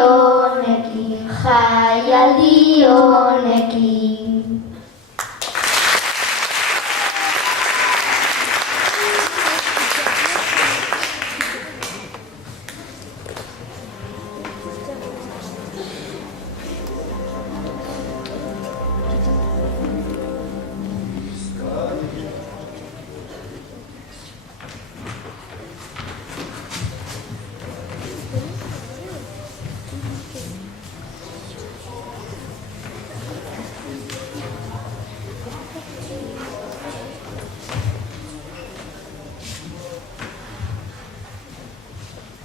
honekin, jaialdi honekin.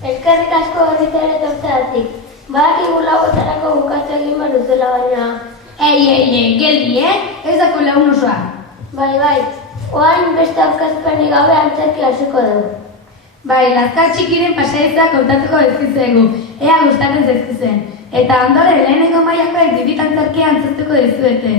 Elkarrik asko horretara etortzeagatik. Badakigu lagotarako bukatu egin behar duzela baina. Ei, geldi, ez dako lagun osoa. Bai, oain beste aurkezpenik gabe antzerki hasiko dugu. Bai, Lazkao Txikiren pasaietza kontatuko dizkizuegu, ea gustatzen zaizkizuen. Eta ondoren lehenengo mailakoek Dibit antzerkia antzertuko dizuete.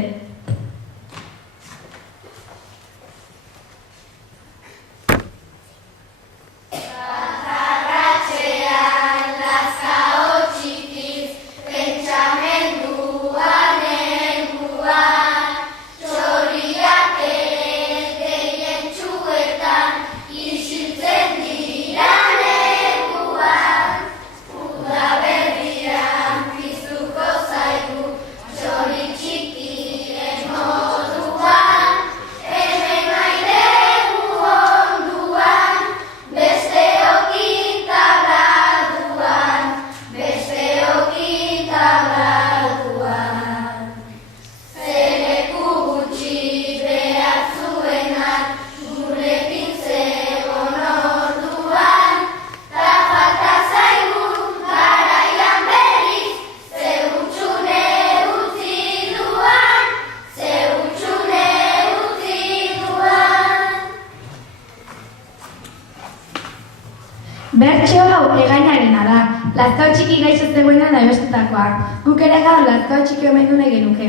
Bertso hau egainarena da, Lazkao Txiki gaixo zegoenan abestutakoa. Guk ere gaur Lazkao Txiki omendu nahi genuke.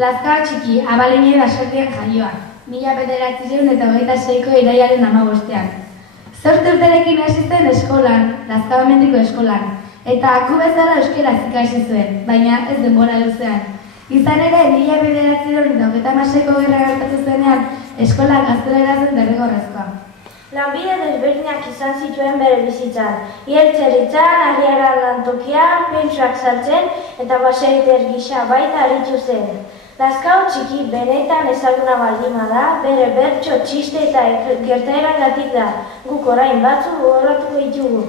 Lazkao Txiki, Abaline baserrian jaioa, 1926ko irailaren 15ean. 8 urterekin hasi zen eskolan, Lazkao mendiko eskolan, eta gu bezala euskaraz ikasi zuen, baina ez denbora luzean. Izan ere, 1926ko gerra gertatu zenean, eskola gaztelera zen derrigorrezkoa. Lanbide desberdinak izan zituen bere bizitzan. Ieltzeritzan, Arriaga lantokian, pentsuak saltzen eta baseriter gisa baita aritu zen. Lazkao Txiki benetan ezaguna baldin bada, bere bertso, txiste eta gertaeragatik da. Guk orain batzu gogoratuko ditugu.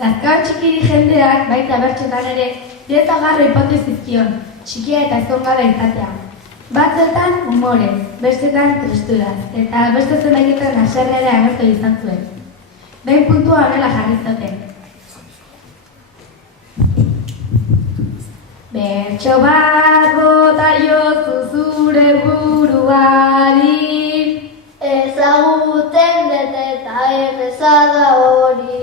Lazkao Txikiri jendeak baita bertsotan ere ezaugarri ipatu zizkion, txikia eta ezkongarra izatea. Batzetan humorez, bestetan tristuraz, eta beste zenbaitetan haserrea agertu izan zuen. Behin puntua honela jarri zuten. Bertso bat bota jozu zure buruari, Ezaguten dut eta erreza da hori,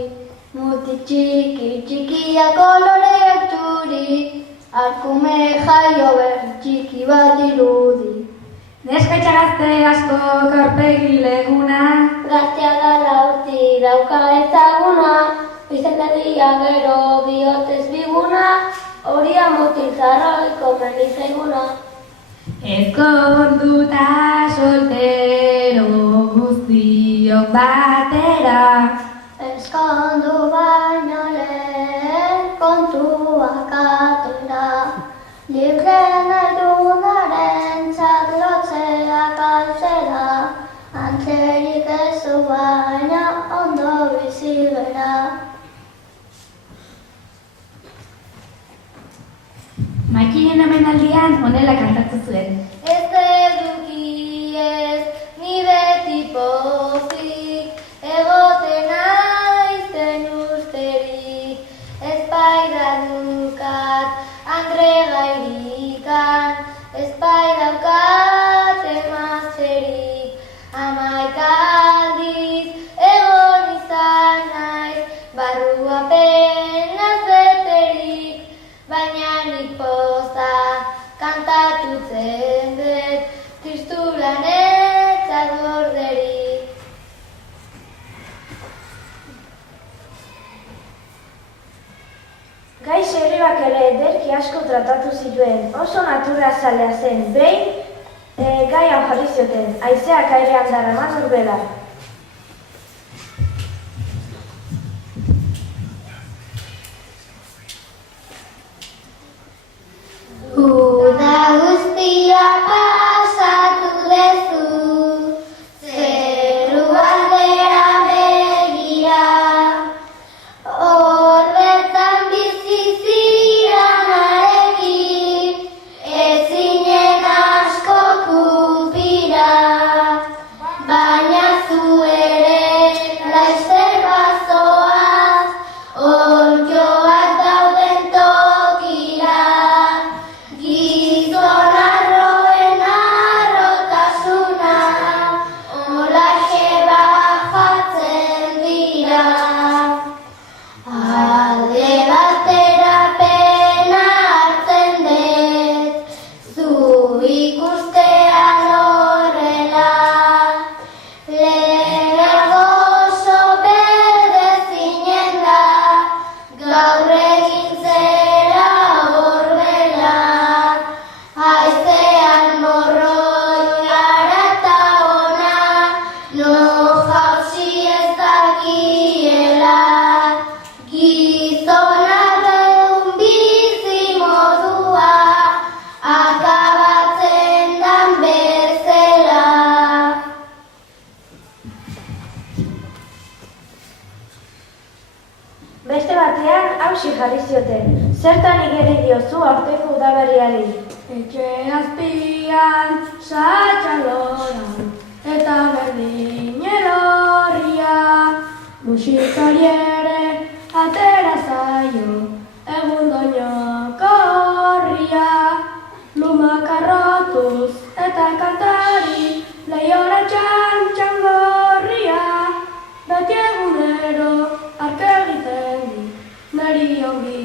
muti txikia koloreak txuri, arkume jaio txiki bat irudi. Neska gazte asko aurpegi leguna, Gaztea da urti dauka ezaguna, bizendaria gero bihotez biguna, horia mutil zarroi komeni zaiguna. ezkonduta soltero guztiok batera, Eskondu baino lehen kontuak atera, libre nahi dunaren txatlotzea kalzera, antzerik ez du baina ondo bizi bera. Makinen omenaldian honela kantatu zuen. Ez eduki ez, ni beti pozik, egoten aizen usterik, ez baira dukat andre gairikan, ez baira daukat emazterik, 11 aldiz egon izan naiz, barrua penaz beterik, baina nik poza kantatutzen dut, tristuran etzat gorderik. Gai serioak ere ederki asko tratatu zituen, oso naturazalea zen, behin gai hau jarri zioten, haizeak airean daraman urbela. Uda guztia pasatu dezu, zeru aldera begira, hor bertan bizi ziren harekin, ezinen asko kupira, baina zu ere laster bazoaz, onddoak dauden tokira. Gizon arroen arrotasuna, holaxe bajatzen dira. Alde batera pena hartzen dut, zu ikustean horrela. Lehenago oso berde zinen da, gaur egin zera horbela. Haizean morroi gara eta ona, no jauzi ez dakiela. Gizona deun bizi modua, akabatzen dan bezala. Beste batean, hausi jarri zioten, zertan igeri diozu aurteko udaberriari. Etxe azpian, satxaloran, eta berdin elorria, musikari ere atera zaio, egun doinoko horria, lumak arrotuz eta kantari, lehiora txantxangorria, beti egunero arke egiten di, nari ongi